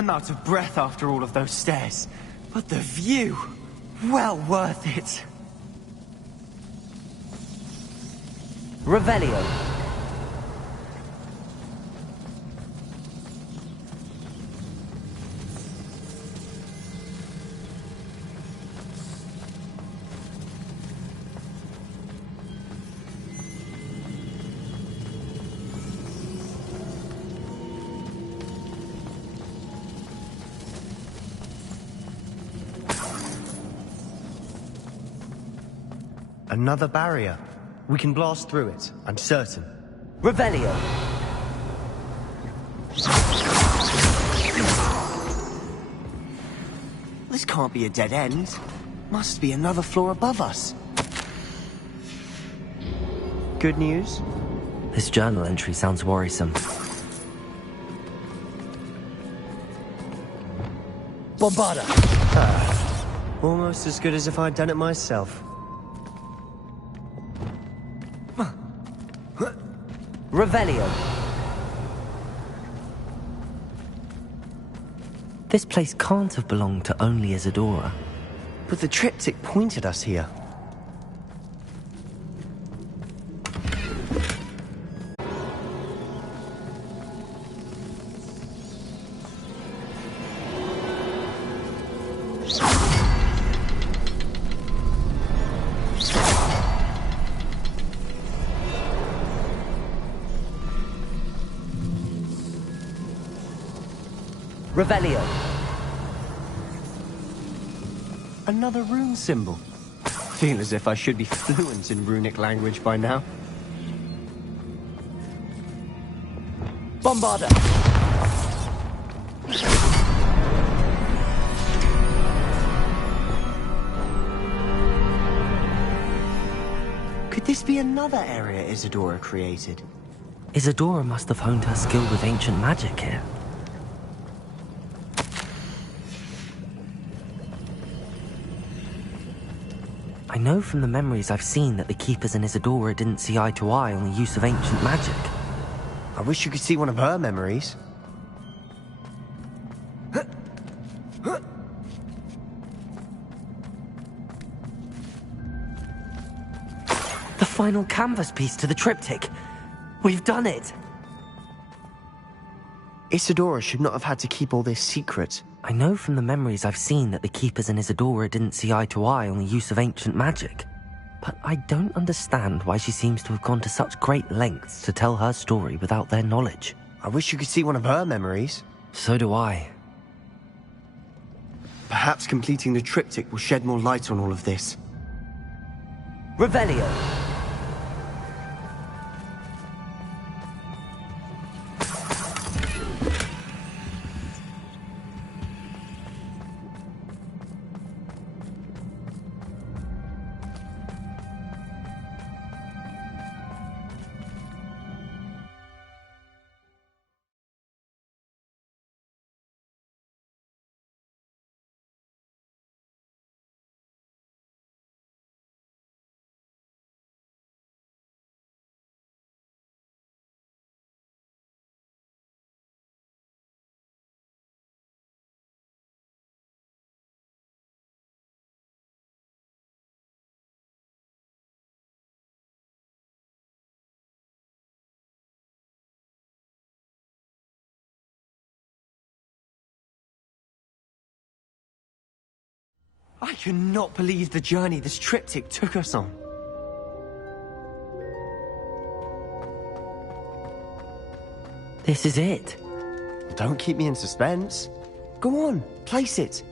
I'm out of breath after all of those stairs. But the view... well worth it. Revelio. Another barrier. We can blast through it, I'm certain. Revelio. This can't be a dead end. Must be another floor above us. Good news? This journal entry sounds worrisome. Bombarda! Almost as good as if I'd done it myself. Revelio. This place can't have belonged to only Isadora. But the triptych pointed us here. Revelio. Another rune symbol. Feel as if I should be fluent in runic language by now. Bombarda. Could this be another area Isadora created? Isadora must have honed her skill with ancient magic here. I know from the memories I've seen that the Keepers and Isadora didn't see eye to eye on the use of ancient magic. I wish you could see one of her memories. The final canvas piece to the triptych. We've done it! Isadora should not have had to keep all this secret. I know from the memories I've seen that the Keepers and Isadora didn't see eye to eye on the use of ancient magic. But I don't understand why she seems to have gone to such great lengths to tell her story without their knowledge. I wish you could see one of her memories. So do I. Perhaps completing the triptych will shed more light on all of this. Revelio. I cannot believe the journey this triptych took us on. This is it. Don't keep me in suspense. Go on, place it.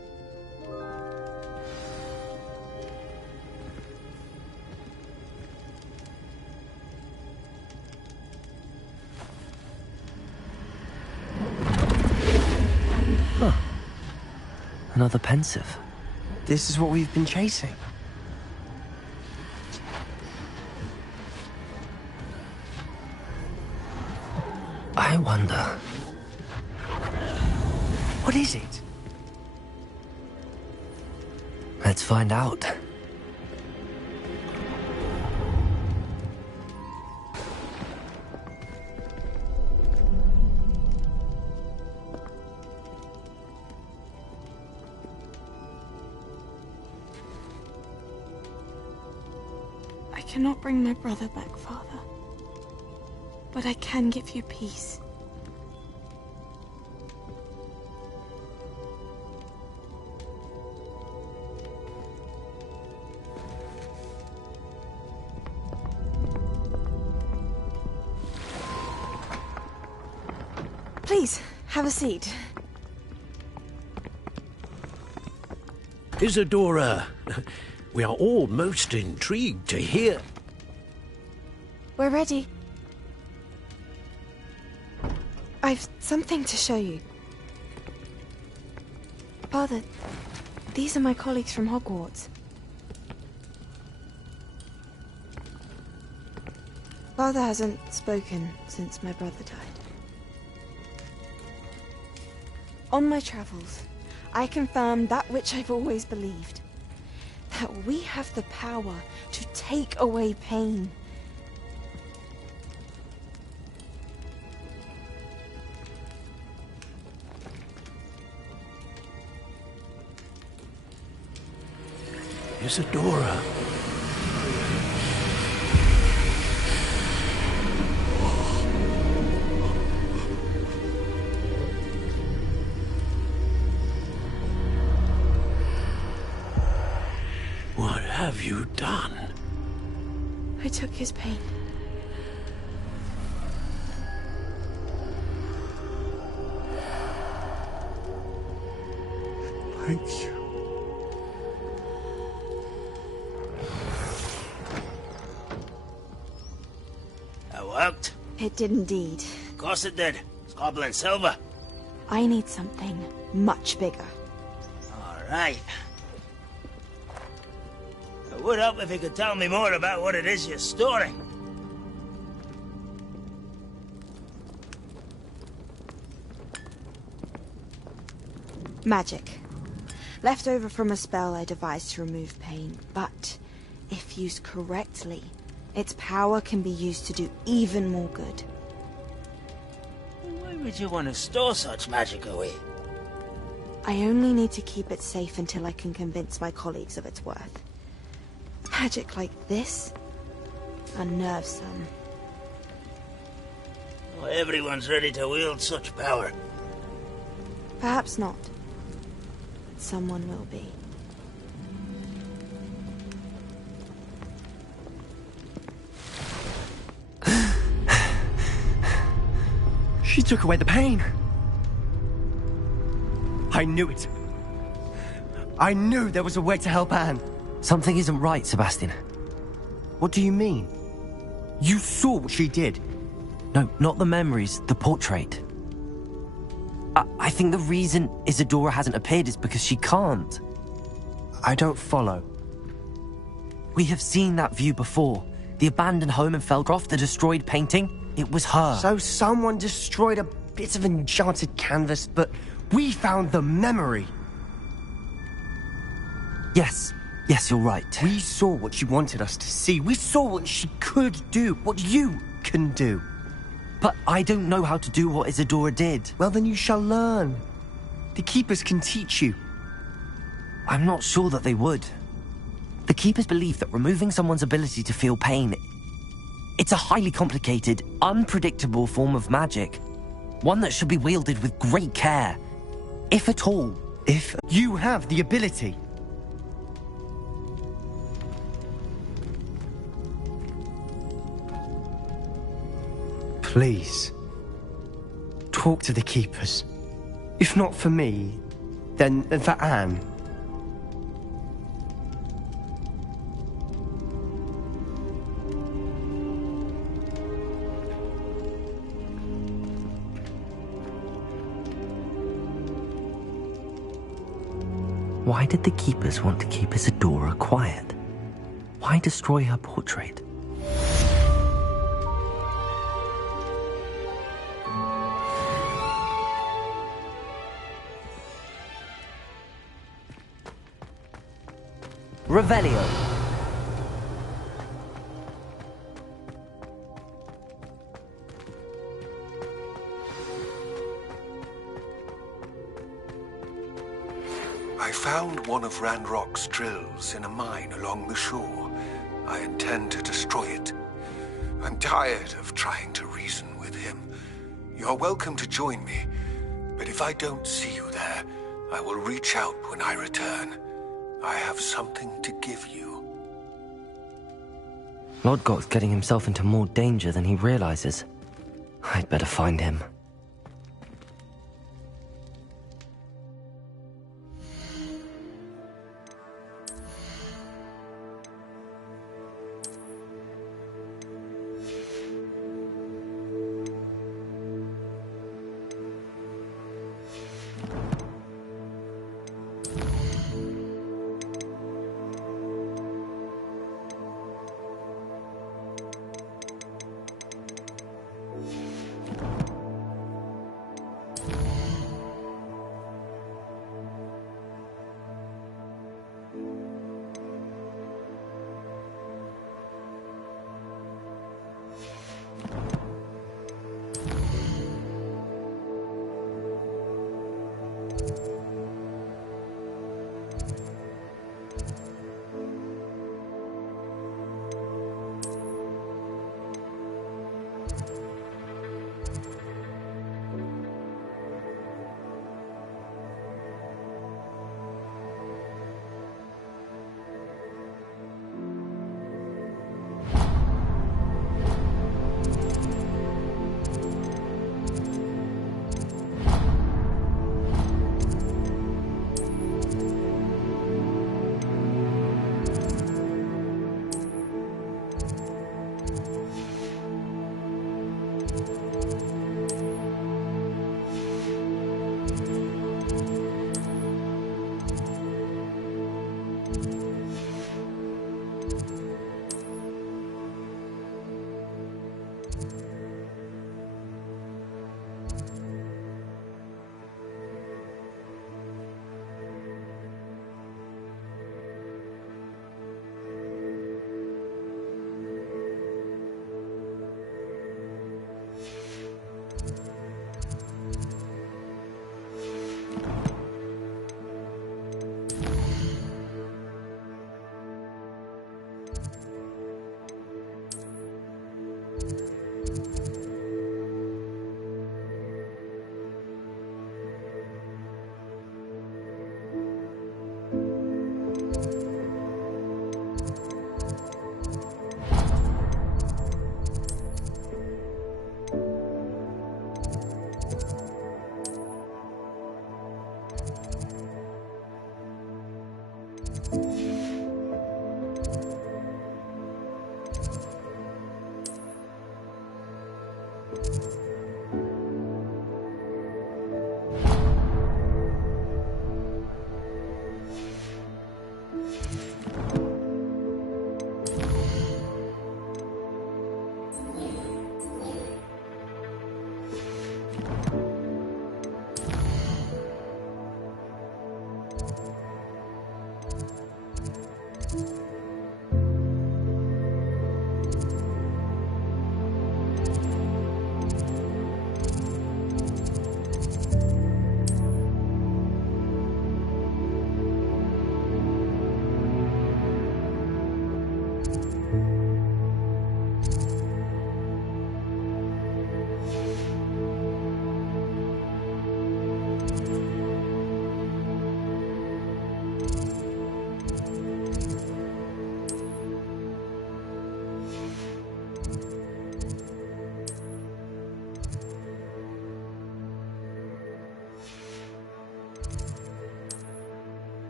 Huh. Another pensive. This is what we've been chasing. I wonder... What is it? Let's find out. I cannot bring my brother back, Father. But I can give you peace. Please, have a seat. Isadora, we are all most intrigued to hear. We're ready. I've something to show you. Father, these are my colleagues from Hogwarts. Father hasn't spoken since my brother died. On my travels, I confirmed that which I've always believed. That we have the power to take away pain. Isadora. What have you done? I took his pain. Thank you. That worked? It did indeed. Of course it did. It's goblin silver. I need something much bigger. Alright. It would help if you could tell me more about what it is you're storing. Magic. Left over from a spell I devised to remove pain, but if used correctly, its power can be used to do even more good. Why would you want to store such magic away? I only need to keep it safe until I can convince my colleagues of its worth. Magic like this unnerves some. Not everyone's ready to wield such power. Perhaps not. Someone will be. She took away the pain. I knew it. I knew there was a way to help Anne. Something isn't right, Sebastian. What do you mean? You saw what she did. No, not the memories, the portrait. I think the reason Isadora hasn't appeared is because she can't. I don't follow. We have seen that view before. The abandoned home in Felgroth, the destroyed painting, it was her. So someone destroyed a bit of enchanted canvas, but we found the memory. Yes, you're right. We saw what she wanted us to see. We saw what she could do, what you can do. But I don't know how to do what Isadora did. Well, then you shall learn. The Keepers can teach you. I'm not sure that they would. The Keepers believe that removing someone's ability to feel pain, it's a highly complicated, unpredictable form of magic. One that should be wielded with great care. If at all. If you have the ability. Please, talk to the Keepers. If not for me, then for Anne. Why did the Keepers want to keep Isadora quiet? Why destroy her portrait? Revelio. I found one of Ranrock's drills in a mine along the shore. I intend to destroy it. I'm tired of trying to reason with him. You're welcome to join me, but if I don't see you there, I will reach out when I return. I have something to give you. Lodgok's getting himself into more danger than he realizes. I'd better find him.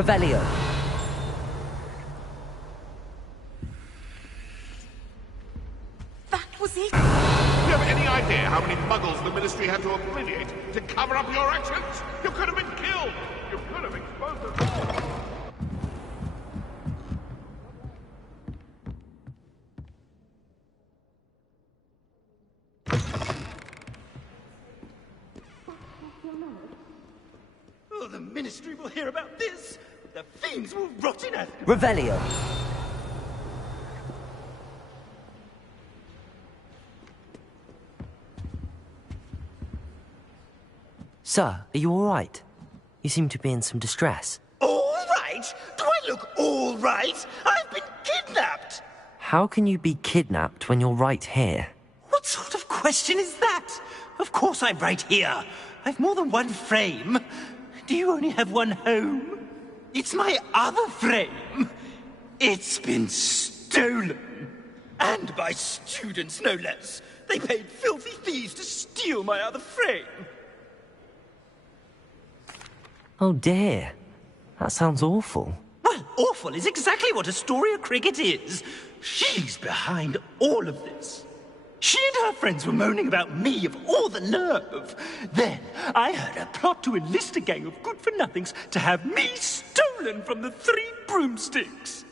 Revelio. That was it. Do you have any idea how many muggles the Ministry had to obliterate to cover up your actions? You could have been killed! You could have exposed us all! Oh, the Ministry will hear about this! The fiends will rot in Africa! Revelio. Sir, are you all right? You seem to be in some distress. All right? Do I look all right? I've been kidnapped! How can you be kidnapped when you're right here? What sort of question is that? Of course I'm right here. I've more than one frame. Do you only have one home? It's my other frame. It's been stolen. And by students, no less. They paid filthy thieves to steal my other frame. Oh dear. That sounds awful. Well, awful is exactly what Astoria Cricket is. She's behind all of this. She and her friends were moaning about me of all the nerve. Then I heard her plot to enlist a gang of good-for-nothings to have me stolen from the 3 broomsticks.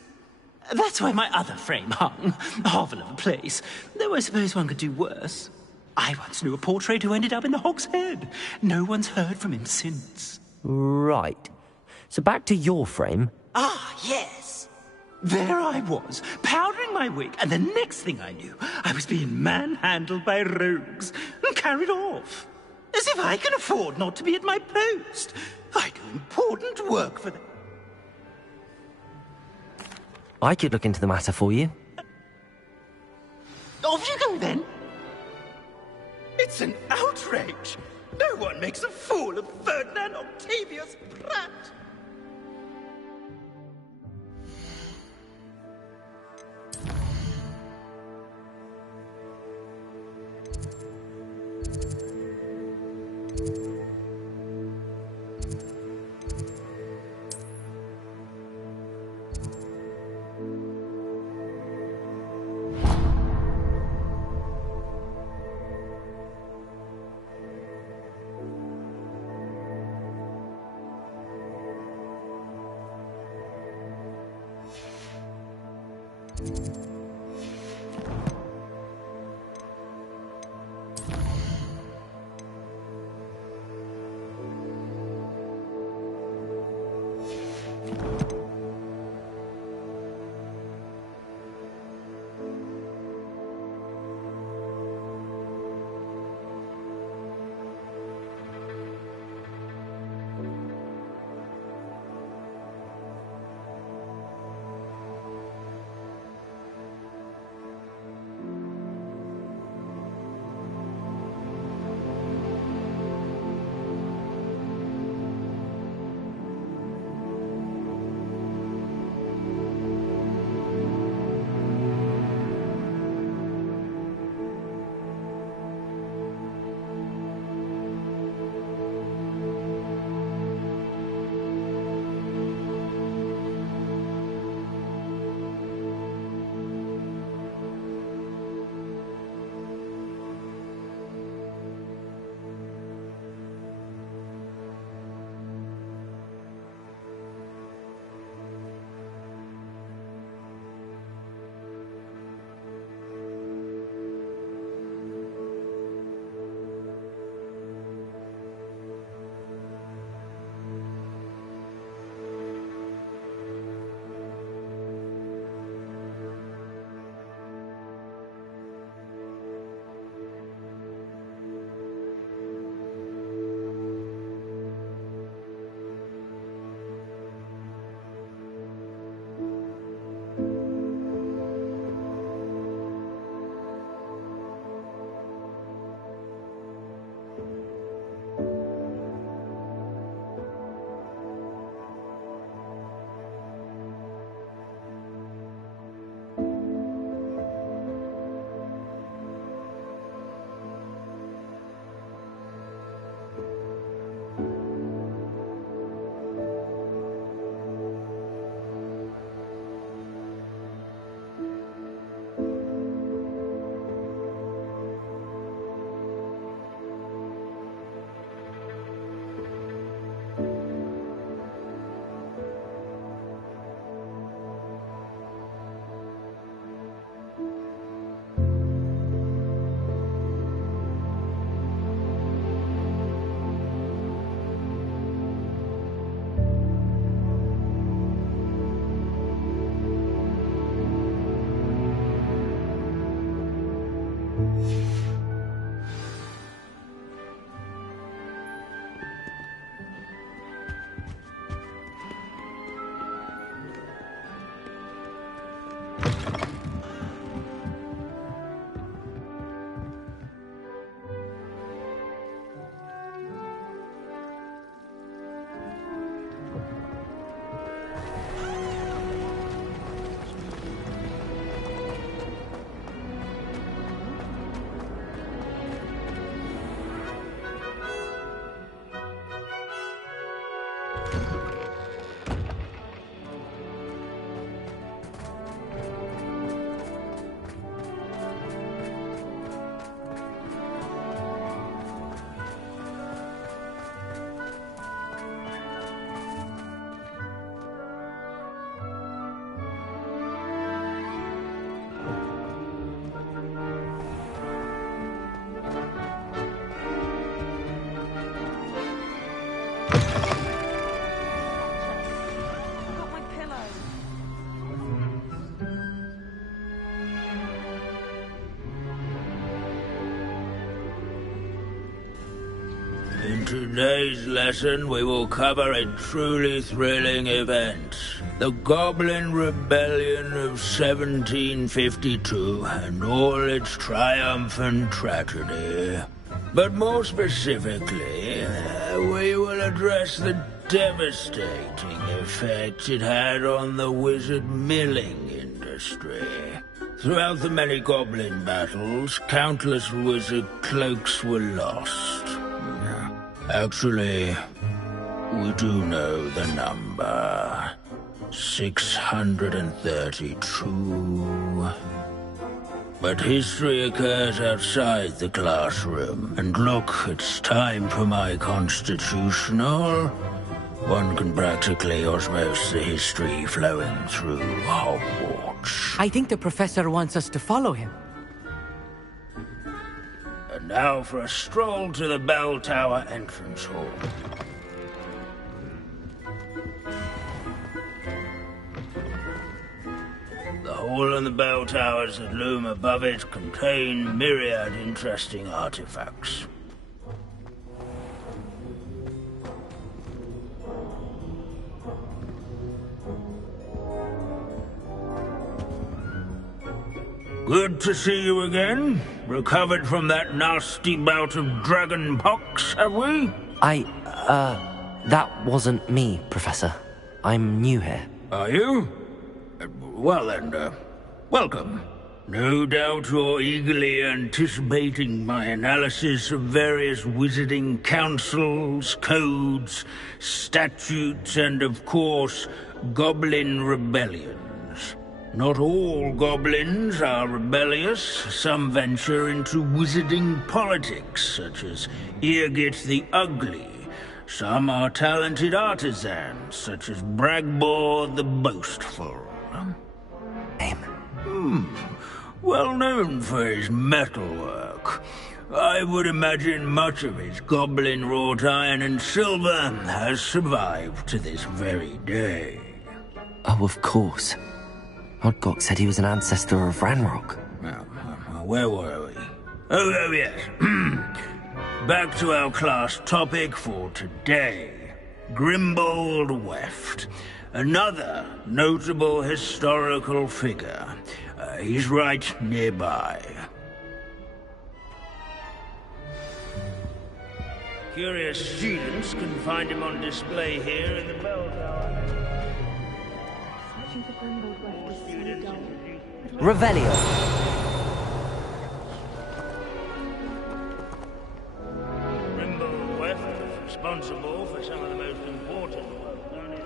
That's why my other frame hung. A hovel of a place. Though I suppose one could do worse. I once knew a portrait who ended up in the Hog's Head. No one's heard from him since. Right. So back to your frame. Ah, yes. There I was, powdering my wig, and the next thing I knew, I was being manhandled by rogues and carried off. As if I can afford not to be at my post. I do important work for them. I could look into the matter for you. Off you go, then. It's an outrage. No one makes a fool of Ferdinand Octavius Pratt. In today's lesson, we will cover a truly thrilling event. The Goblin Rebellion of 1752 and all its triumph and tragedy. But more specifically, we will address the devastating effect it had on the wizard milling industry. Throughout the many goblin battles, countless wizard cloaks were lost. Actually, we do know the number. 632. But history occurs outside the classroom. And look, it's time for my constitutional. One can practically osmose the history flowing through Hogwarts. I think the professor wants us to follow him. And now for a stroll to the bell tower entrance hall. The hall and the bell towers that loom above it contain myriad interesting artifacts. Good to see you again. Recovered from that nasty bout of dragon pox, have we? That wasn't me, Professor. I'm new here. Are you? Well then, welcome. No doubt you're eagerly anticipating my analysis of various wizarding councils, codes, statutes, and of course, goblin rebellions. Not all goblins are rebellious. Some venture into wizarding politics, such as Eargit the Ugly. Some are talented artisans, such as Bragbor the Boastful. Well known for his metalwork. I would imagine much of his goblin-wrought iron and silver has survived to this very day. Oh, of course. Odgok said he was an ancestor of Ranrock. Where were we? Oh yes. Back to our class topic for today. Grimbold Weft. Another notable historical figure. He's right nearby. Curious students can find him on display here in the bell tower. Revelio. Grimbold Weft is responsible for some of the most important work done in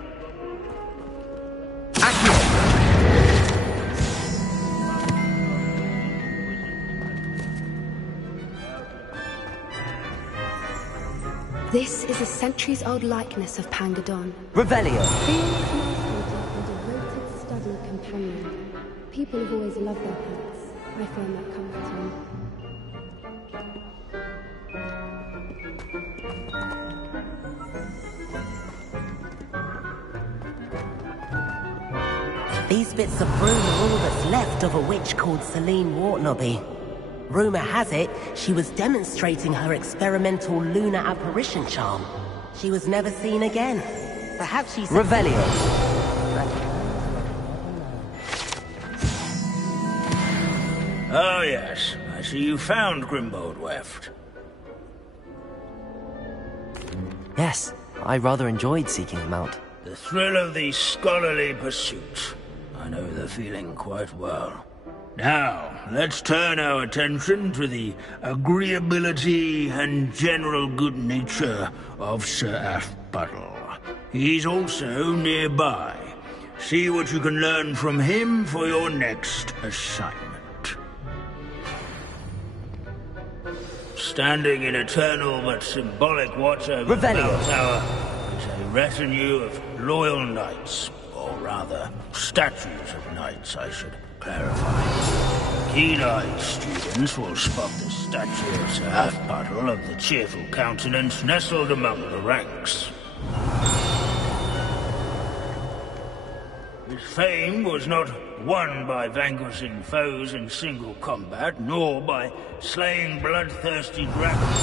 This is a centuries-old likeness of Pangadon. Revelio. Fearless master and devoted study companion. People have always loved their pets. I find that comforting. These bits of broom are all that's left of a witch called Celine Wartnobby. Rumor has it, she was demonstrating her experimental lunar apparition charm. She was never seen again. Perhaps she's... Revelio. Oh yes, I see you found Grimbold Weft. Yes, I rather enjoyed seeking him out. The thrill of the scholarly pursuit. I know the feeling quite well. Now, let's turn our attention to the agreeability and general good nature of Sir Athbuddle. He's also nearby. See what you can learn from him for your next assignment. Standing in eternal but symbolic watch over the bell tower is a retinue of loyal knights, or rather, statues of knights, I should clarify. Keen-eyed students will spot the statue of Sir Athbuddle of the cheerful countenance nestled among the ranks. His fame was not won by vanquishing foes in single combat, nor by slaying bloodthirsty dragons,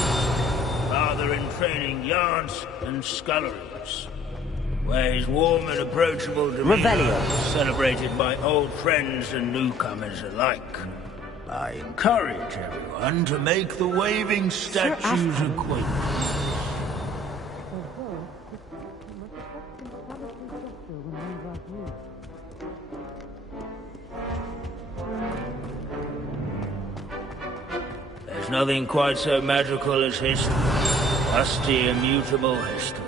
rather in training yards and sculleries, where his warm and approachable demeanor was celebrated by old friends and newcomers alike. I encourage everyone to make the waving statue's acquaintance. There's nothing quite so magical as history. Rusty, immutable history.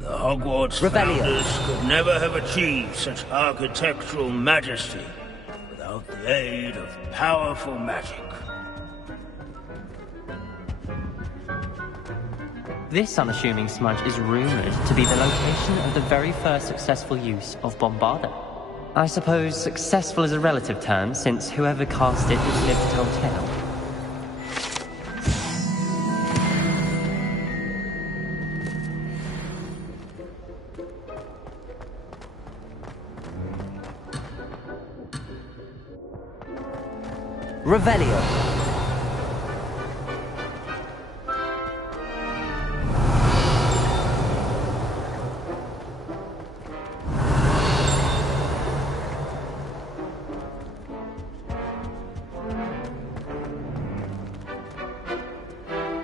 The Hogwarts founders could never have achieved such architectural majesty without the aid of powerful magic. This unassuming smudge is rumored to be the location of the very first successful use of Bombarda. I suppose successful is a relative term, since whoever cast it has lived to tell tale. Revelio.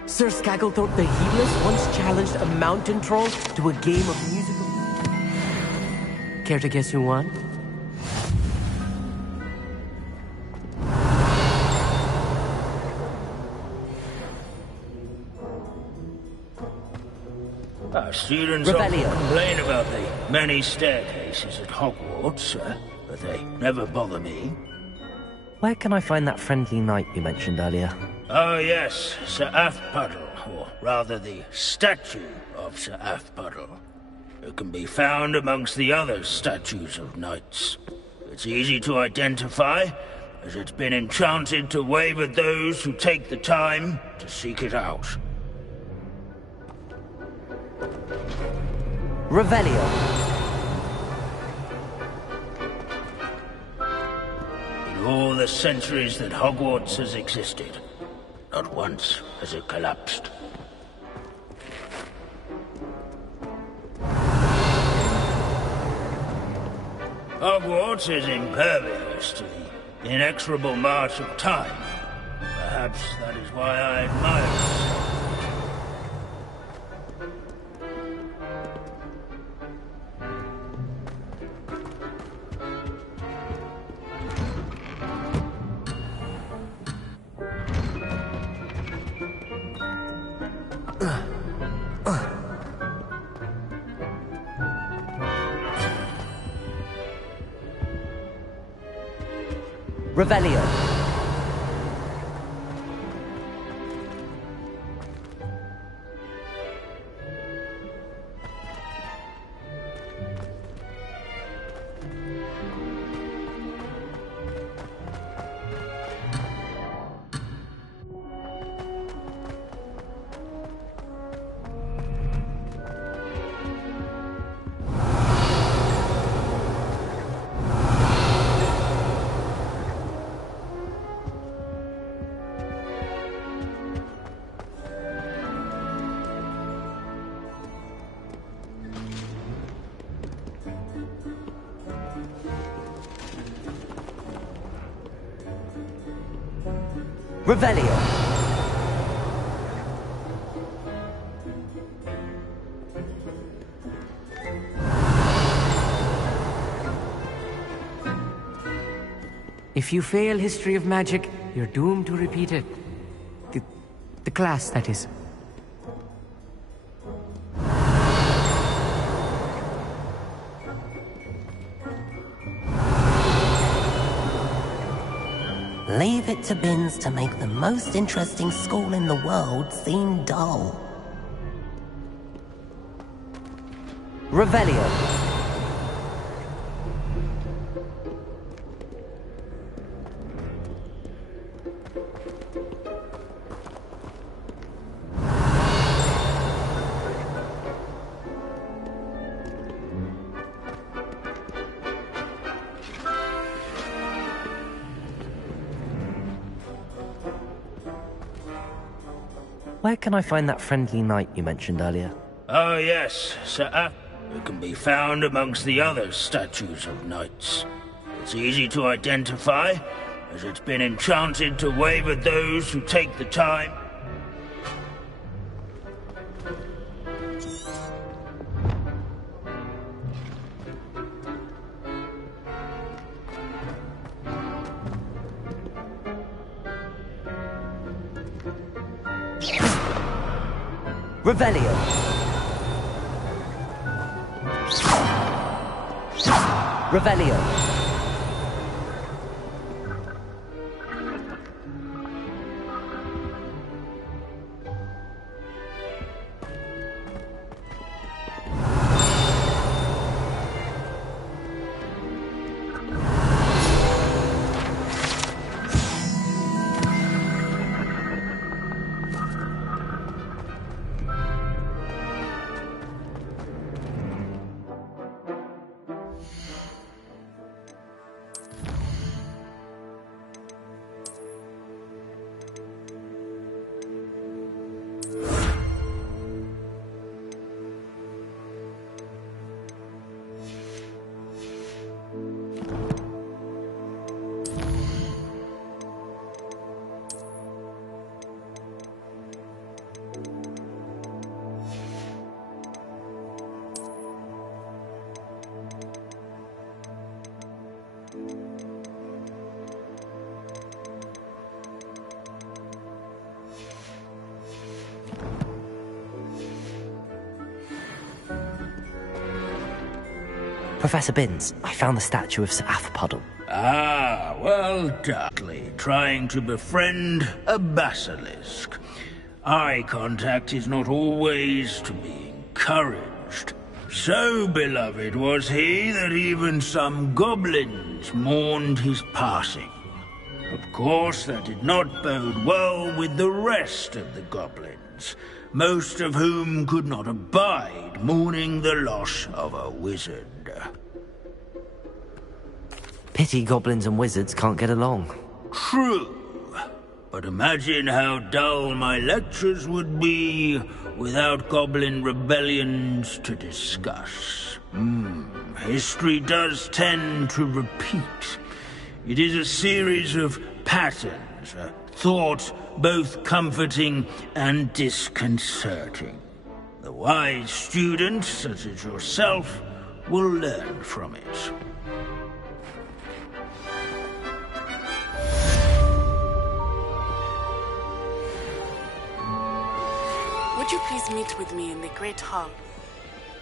Sir Skagglethorpe the Heedless once challenged a mountain troll to a game of musical... Care to guess who won? Our students often complain about the many staircases at Hogwarts, but they never bother me. Where can I find that friendly knight you mentioned earlier? Oh yes, Sir Athbuddle, or rather the statue of Sir Athbuddle. It can be found amongst the other statues of knights. It's easy to identify, as it's been enchanted to wave at those who take the time to seek it out. Revelio. In all the centuries that Hogwarts has existed, not once has it collapsed. Hogwarts is impervious to the inexorable march of time. Perhaps that is why I admire it. Revelio. Revelio. If you fail history of magic, you're doomed to repeat it. The class, that is. Leave it to Bins to make the most interesting school in the world seem dull. Revelio. Where can I find that friendly knight you mentioned earlier? Oh yes, sir. It can be found amongst the other statues of knights. It's easy to identify, as it's been enchanted to wave at those who take the time. Revelio. Revelio. Professor Binns, I found the statue of Sir Puddle. Ah, well, Dudley, trying to befriend a basilisk. Eye contact is not always to be encouraged. So beloved was he that even some goblins mourned his passing. Of course, that did not bode well with the rest of the goblins, most of whom could not abide mourning the loss of a wizard. Pity goblins and wizards can't get along. True. But imagine how dull my lectures would be without goblin rebellions to discuss. History does tend to repeat. It is a series of patterns, a thought both comforting and disconcerting. The wise student, such as yourself, will learn from it. Would you please meet with me in the Great Hall?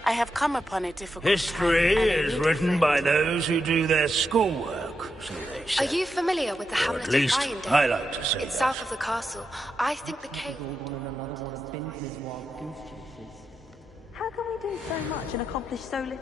I have come upon a difficult History time, is written by those who do their schoolwork, so they say. Are you familiar with the Or hamlet at least, of Irondale? I like to say It's that. south of the castle. I think the cave... How can we do so much and accomplish so little?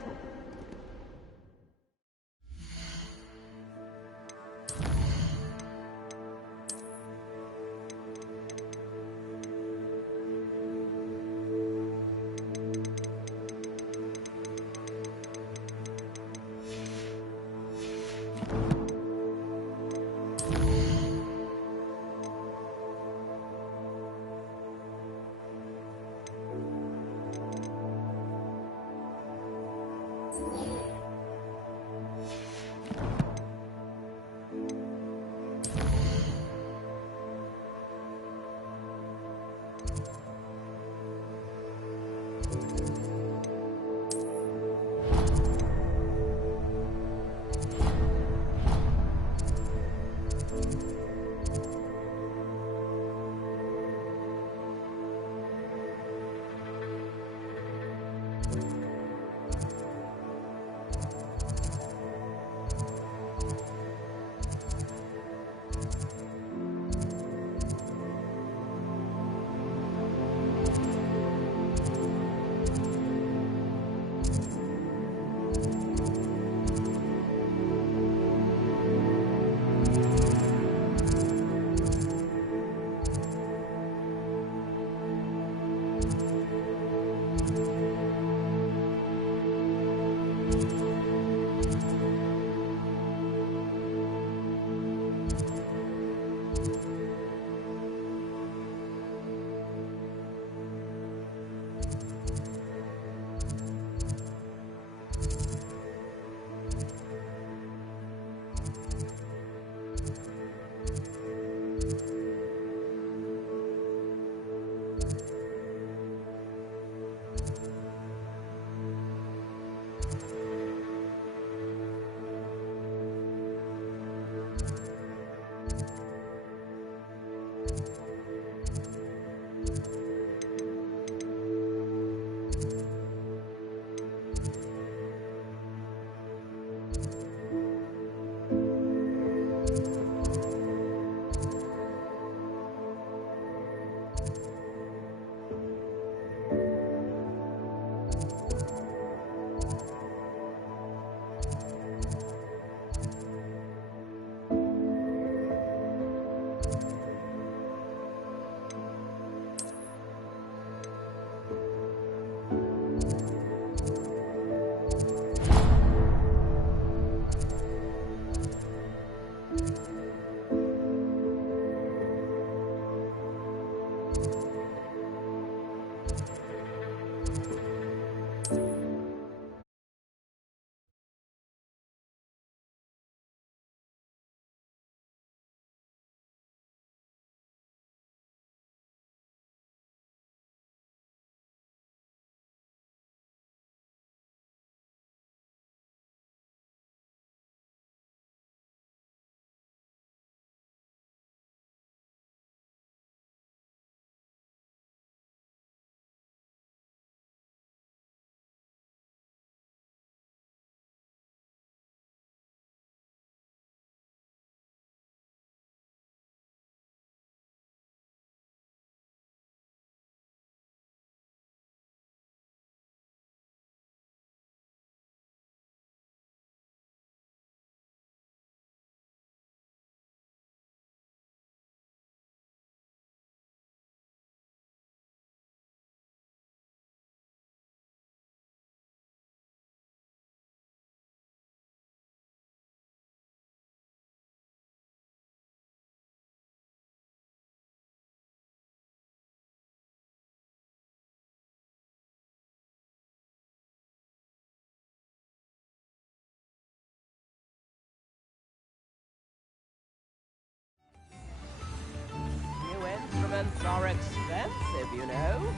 Instruments are expensive, you know.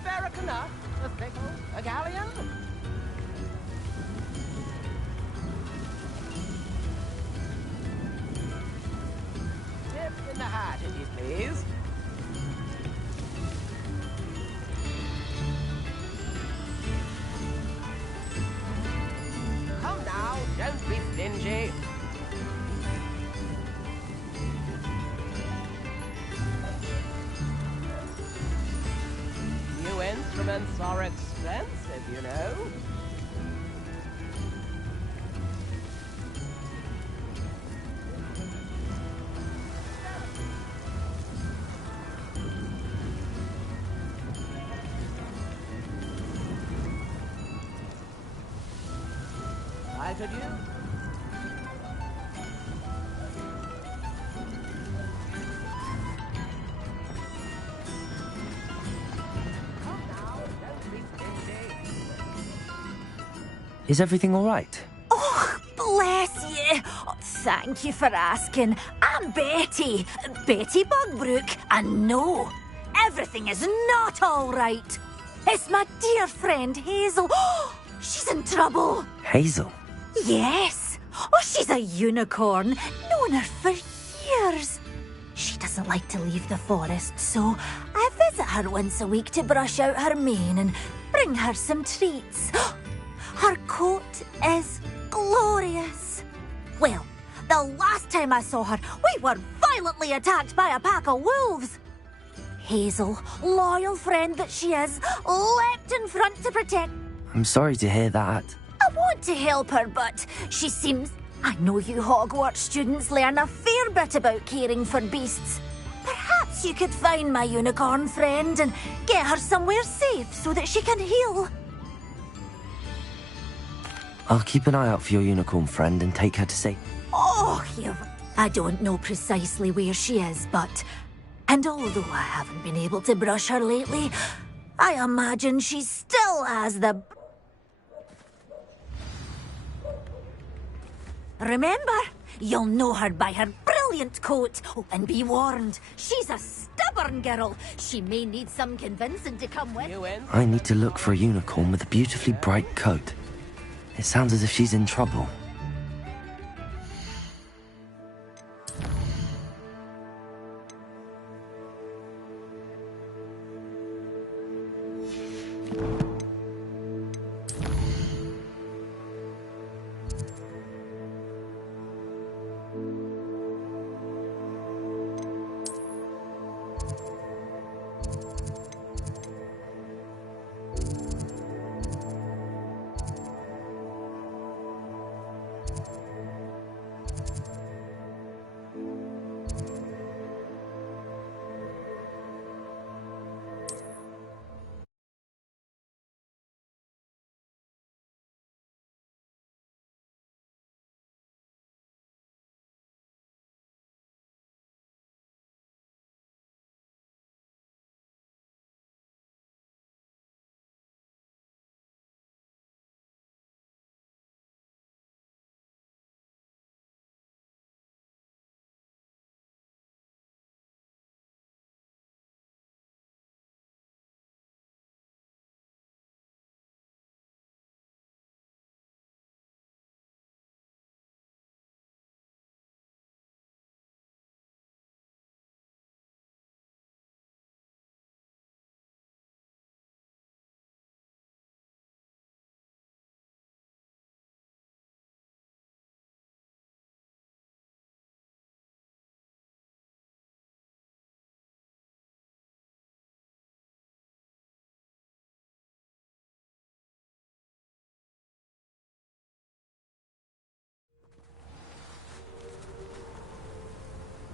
Spare a canuck, a pickle, a galleon. Tip in the hat, if you please. Come now, don't be stingy. New instruments are expensive, you know. Sighted you? Is everything all right? Oh, bless you. Oh, thank you for asking. I'm Betty. Betty Bugbrook. And no, everything is not all right. It's my dear friend Hazel. Oh, she's in trouble. Hazel? Yes. Oh, she's a unicorn. Known her for years. She doesn't doesn't like to leave the forest, so I visit her once a week to brush out her mane and bring her some treats. Her coat is glorious. Well, the last time I saw her, we were violently attacked by a pack of wolves. Hazel, loyal friend that she is, leapt in front to protect. I'm sorry to hear that. I want to help her, but she seems... I know you Hogwarts students learn a fair bit about caring for beasts. Perhaps you could find my unicorn friend and get her somewhere safe so that she can heal. I'll keep an eye out for your unicorn friend and take her to safety. Oh, I don't know precisely where she is, but... And although I haven't been able to brush her lately, I imagine she still has the... Remember, you'll know her by her brilliant coat. Oh, and be warned, she's a stubborn girl. She may need some convincing to come with. I need to look for a unicorn with a beautifully bright coat. It sounds as if she's in trouble.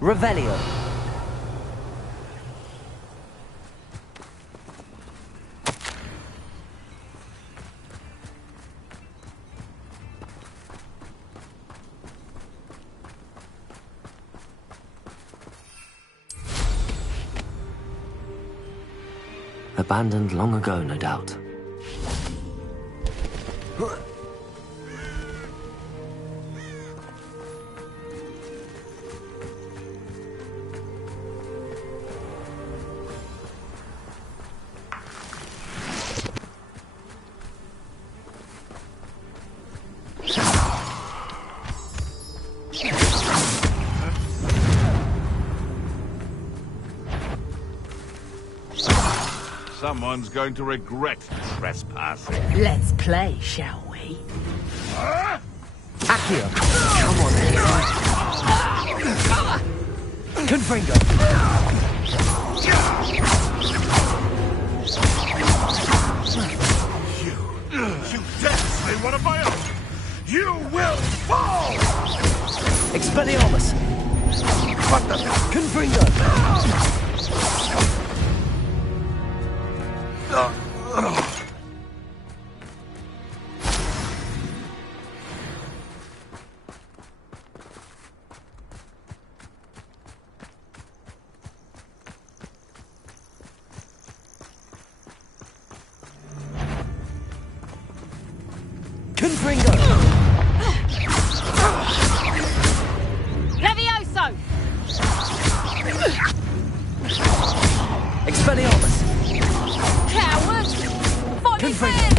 Revelio. Abandoned long ago, no doubt. Someone's going to regret trespassing. Let's play, shall we? Accio! Come on, Confringo! You dare slay one of my own! You will fall! Expelliarmus! What the... Confringo! Levioso! Expelliarmus! Cowards! Fight me fair!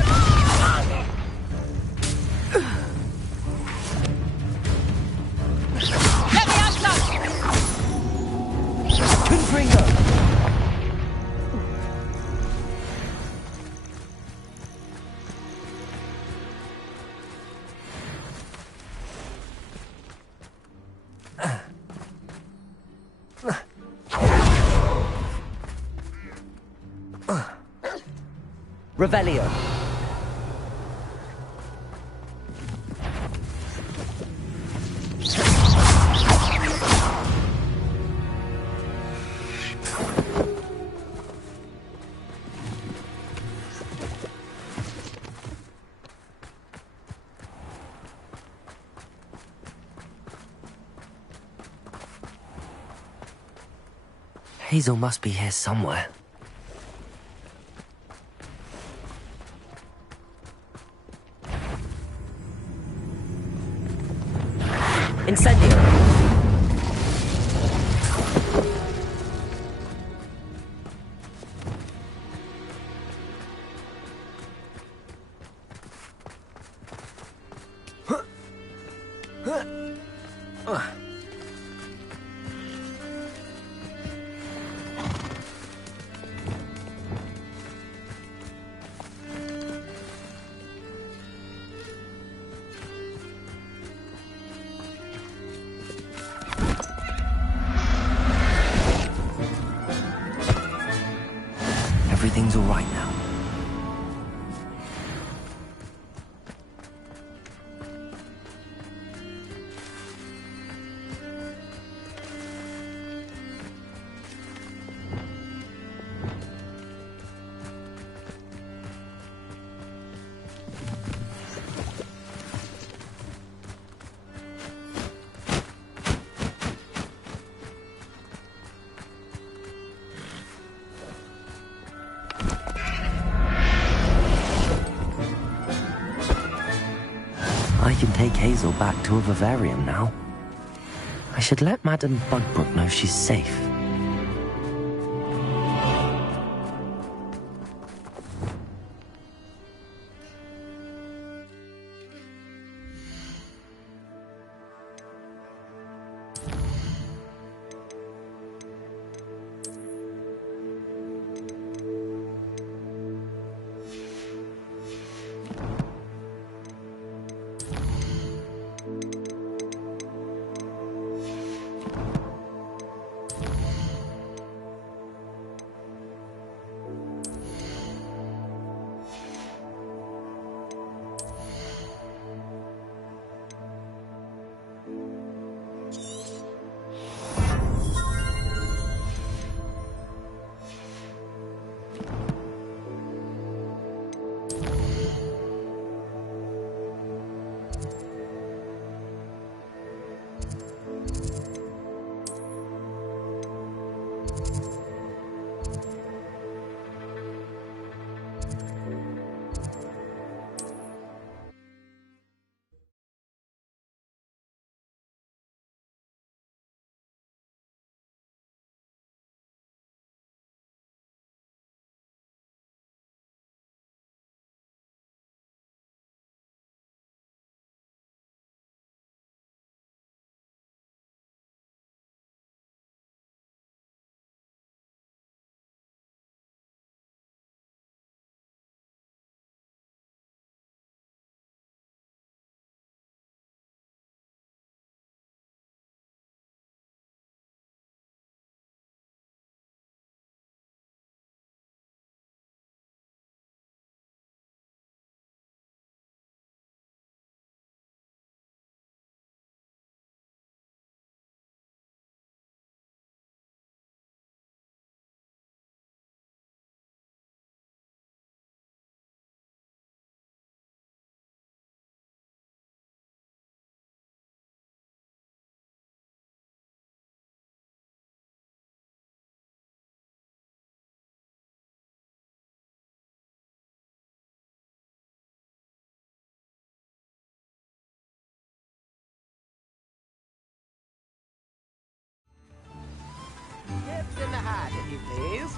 Levioso! Confringo! Revelio. Hazel must be here somewhere. Incendio! Everything's all right now. I can take Hazel back to a vivarium now. I should let Madame Bugbrook know she's safe. Nips in the hat, if you please.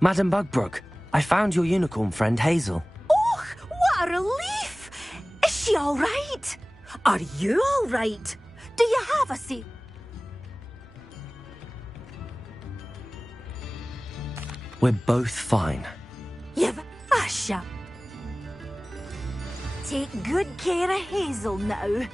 Madame Bugbrook, I found your unicorn friend Hazel. Oh, what a relief! she all right? Are you all right? Do you have a seat? We're both fine. You've Asha. Take good care of Hazel now.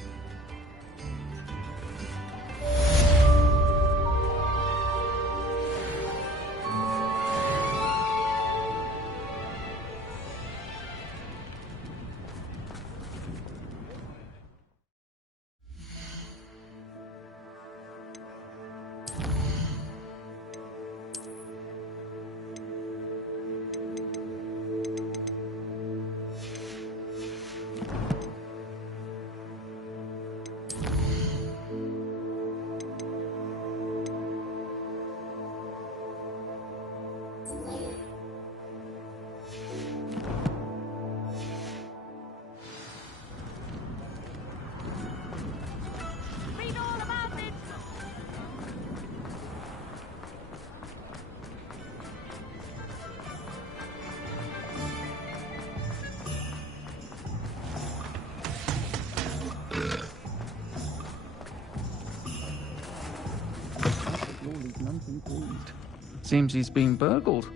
Seems he's been burgled.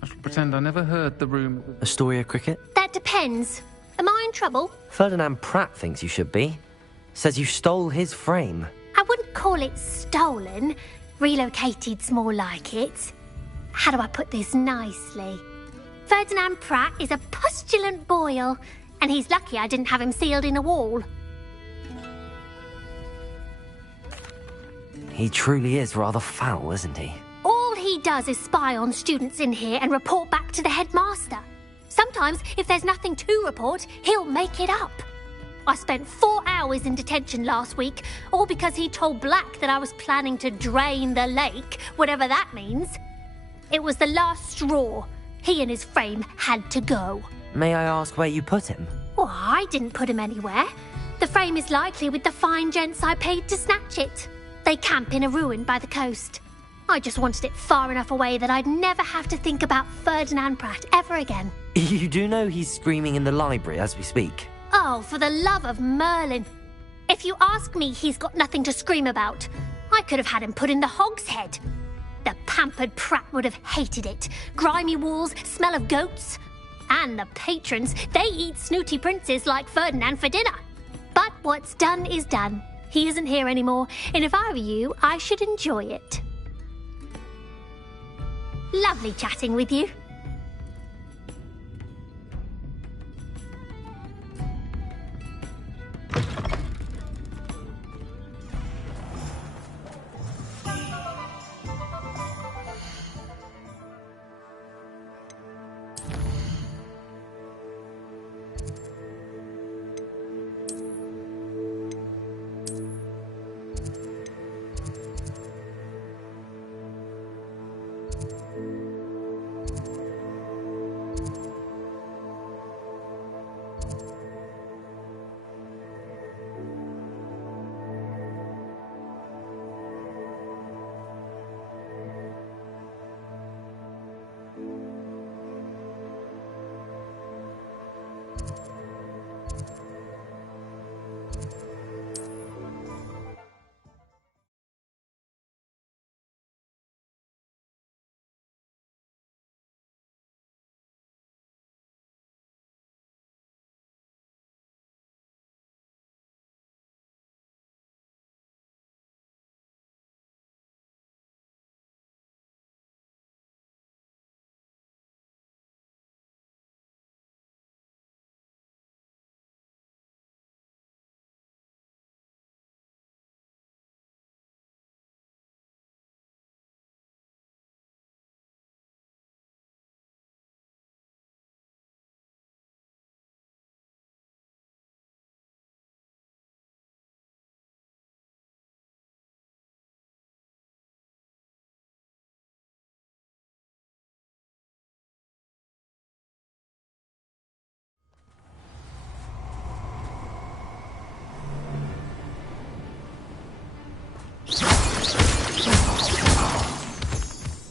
I shall pretend I never heard the rumour. Astoria Cricket? That depends. Am I in trouble? Ferdinand Pratt thinks you should be. Says you stole his frame. I wouldn't call it stolen. Relocated's more like it. How do I put this nicely? Ferdinand Pratt is a postulant boil, and he's lucky I didn't have him sealed in a wall. He truly is rather foul, isn't he? All he does is spy on students in here and report back to the headmaster. Sometimes, if there's nothing to report, he'll make it up. I spent 4 hours in detention last week, all because he told Black that I was planning to drain the lake, whatever that means. It was the last straw. He and his frame had to go. May I ask where you put him? Well, I didn't put him anywhere. The frame is likely with the fine gents I paid to snatch it. They camp in a ruin by the coast. I just wanted it far enough away that I'd never have to think about Ferdinand Pratt ever again. You do know he's screaming in the library as we speak. Oh, for the love of Merlin. If you ask me, he's got nothing to scream about. I could have had him put in the hogshead. The pampered Pratt would have hated it. Grimy walls, smell of goats. And the patrons, they eat snooty princes like Ferdinand for dinner. But what's done is done. He isn't here anymore, and if I were you, I should enjoy it. Lovely chatting with you.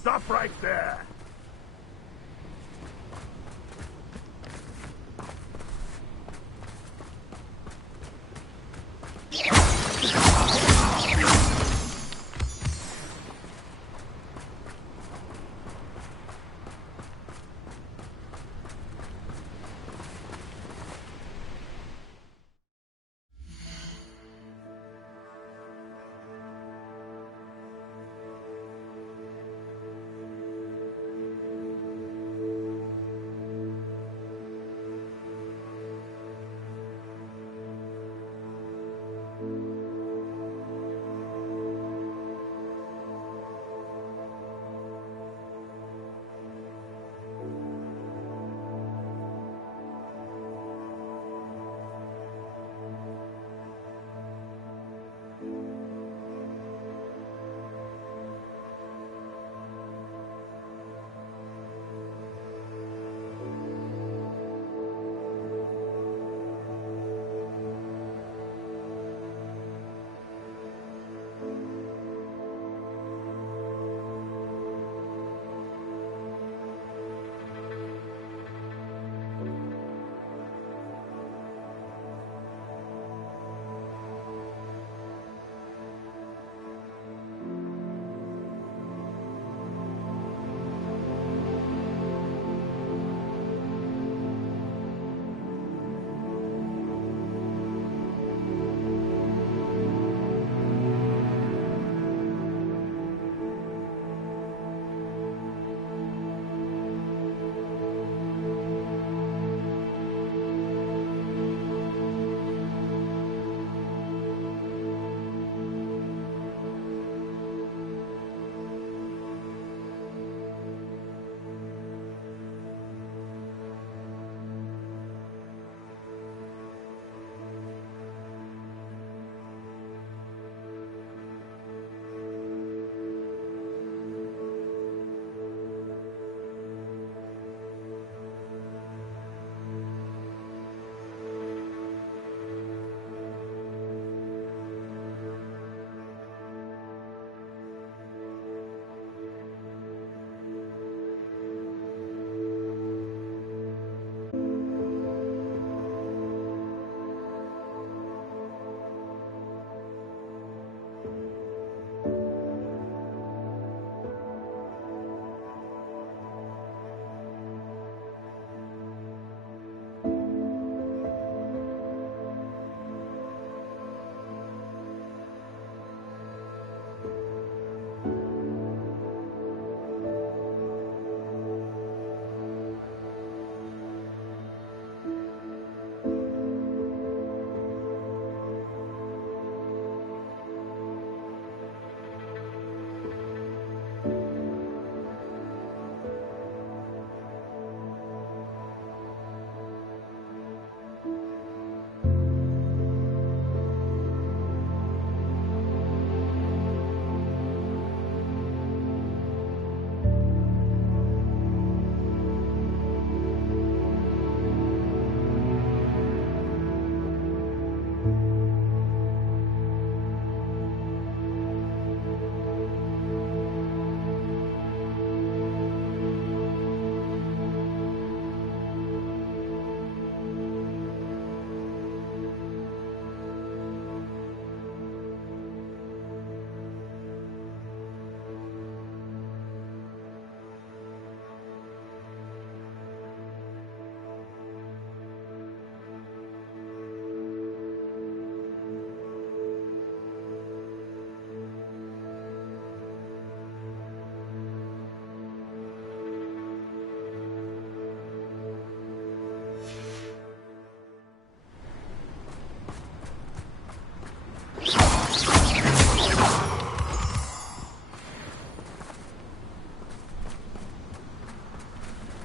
Stop right there!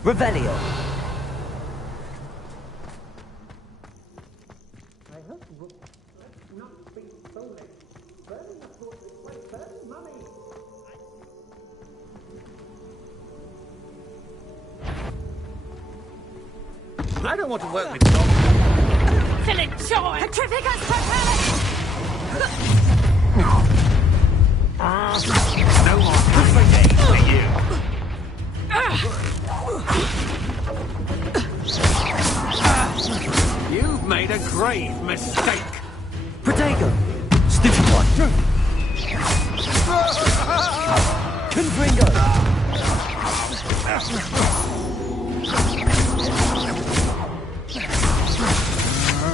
Revelio. I don't want to work with dogs. Excellent choice! Petrificus Totalis! No more frigate for you. You've made a grave mistake. Protego. Stupid one. Confringo.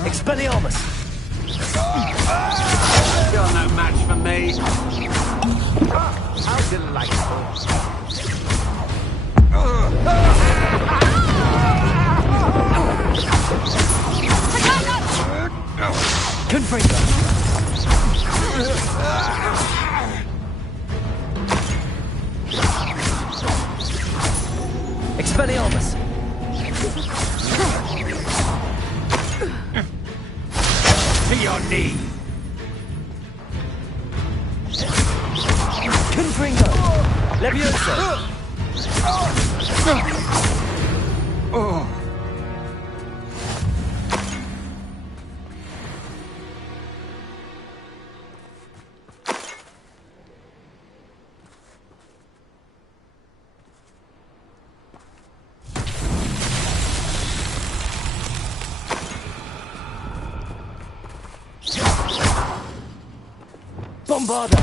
Expelliarmus! You're no match for me. How delightful. Confringo! Expelliarmus! To your knee. Confringo! Levioso! Bombarda!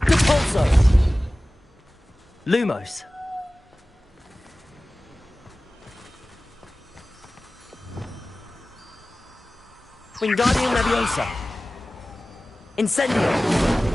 Repulso! Lumos! Wingardium Leviosa! Incendio!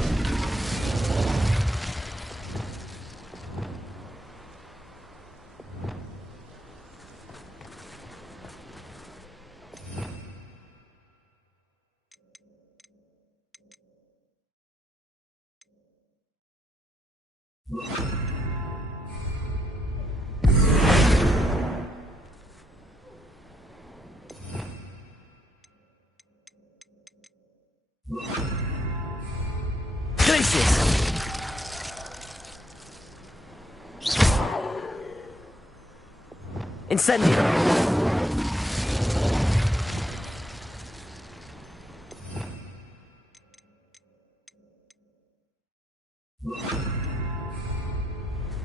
Glacius! Incendio!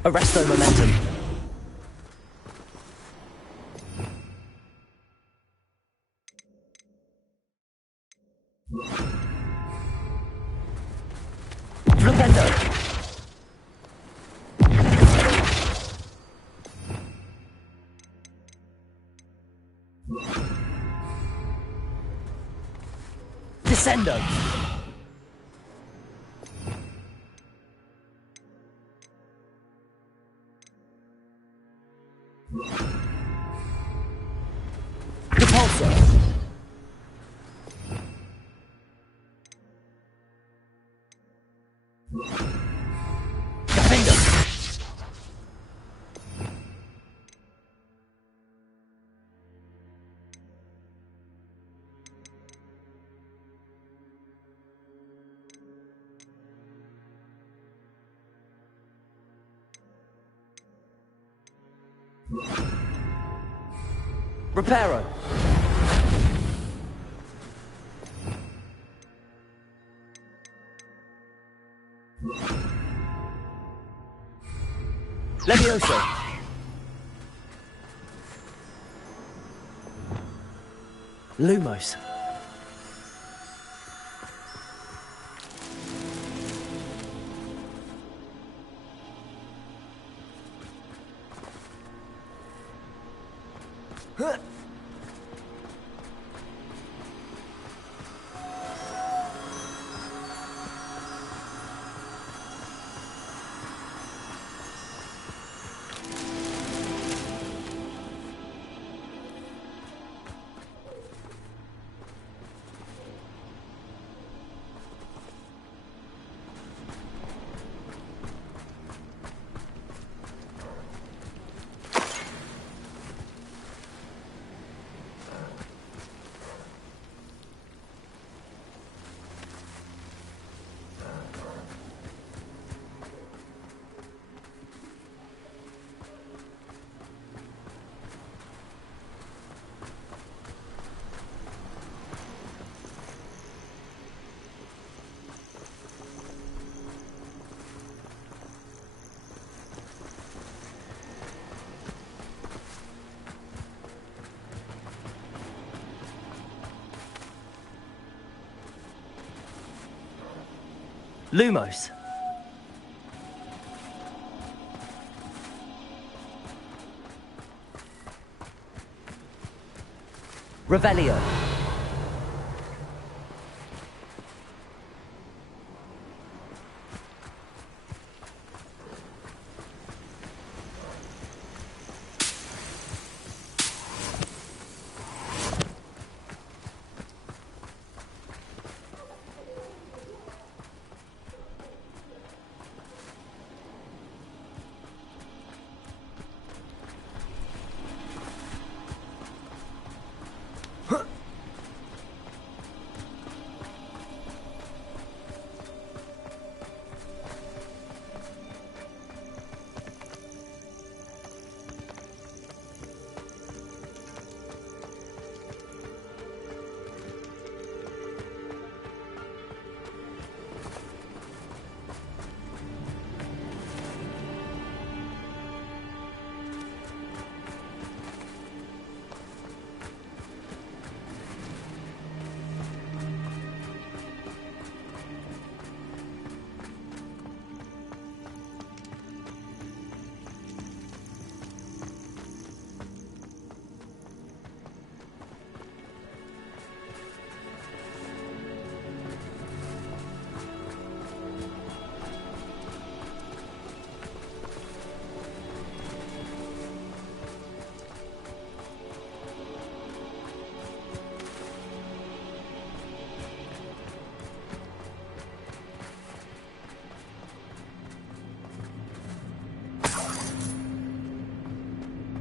Arresto Momentum! Flipendo! Descendo! Repulso! Defender! Reparo! Levioso! Lumos! Lumos. Revelio.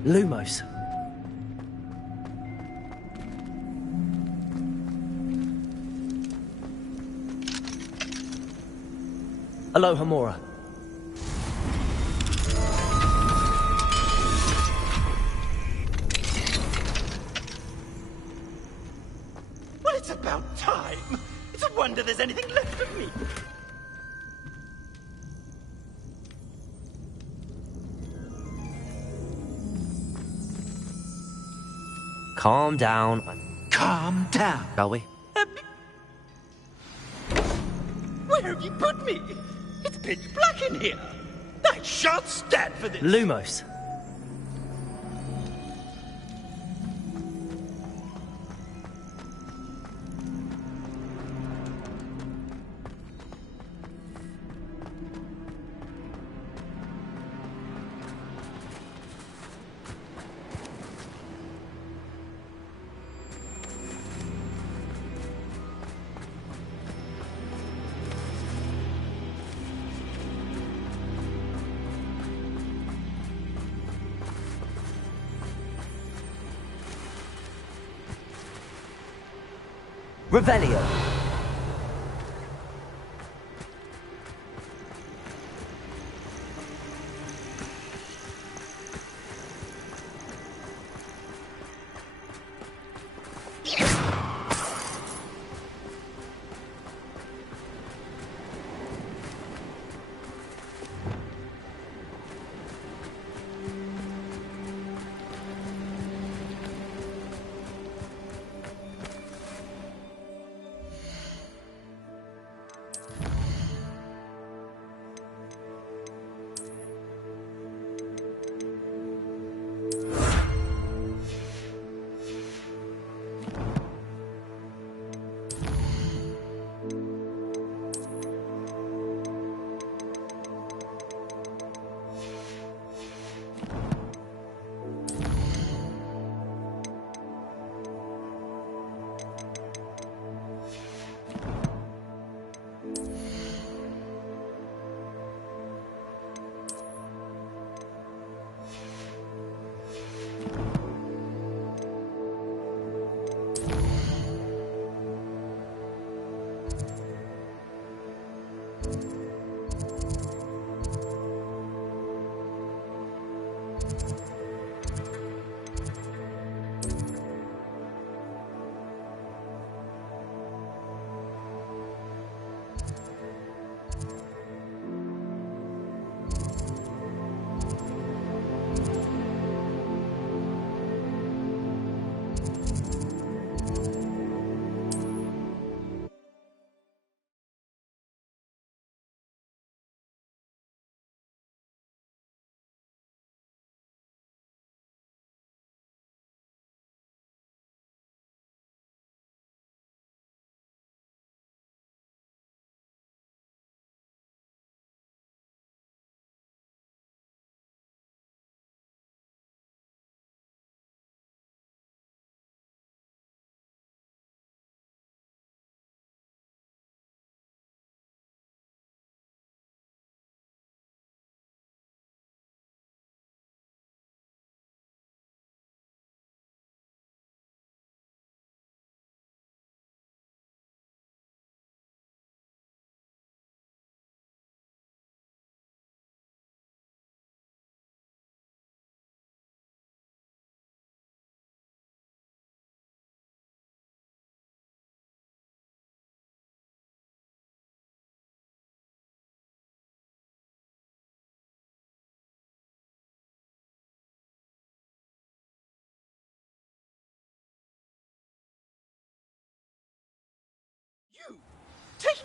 Lumos. Aloha Mora. Well, it's about time. It's a wonder there's anything left of me. Calm down. Calm down. Shall we? Where have you put me? It's pitch black in here. I shan't stand for this. Lumos. Revelio.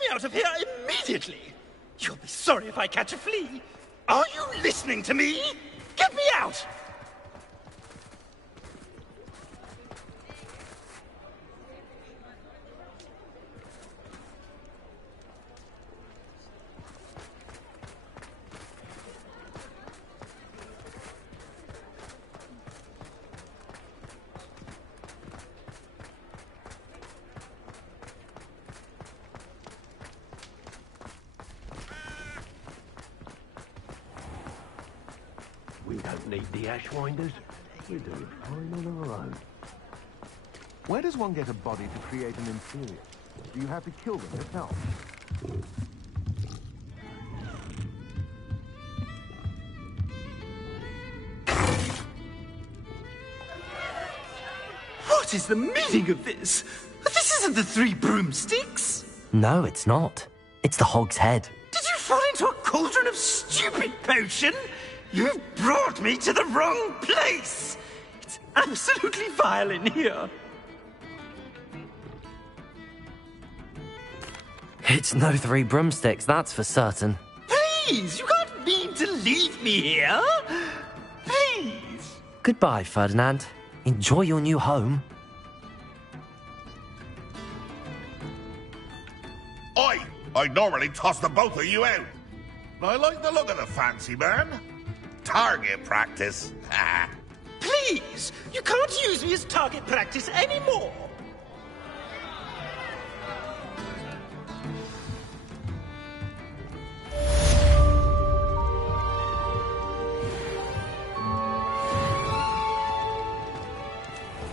me out of here immediately! You'll be sorry if I catch a flea. Are you listening to me? Get me out! We don't need the Ashwinders. We're doing fine on our own. Where does one get a body to create an inferior? Do you have to kill them yourself? What is the meaning of this? This isn't the Three Broomsticks! No, it's not. It's the Hog's Head. Did you fall into a cauldron of stupid potion? You've brought me to the wrong place! It's absolutely vile in here. It's no Three Broomsticks, that's for certain. Please, you can't mean to leave me here. Please. Goodbye, Ferdinand. Enjoy your new home. I'd normally toss the both of you out. I like the look of the fancy man. Target practice. Please, you can't use me as target practice anymore.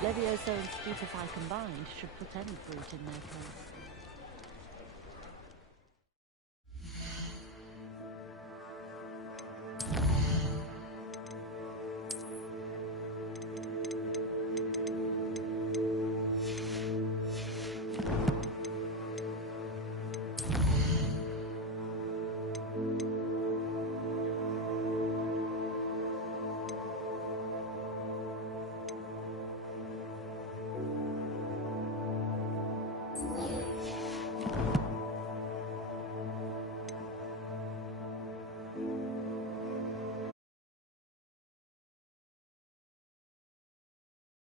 Levioso and Stupefy combined should put any fruit in their case.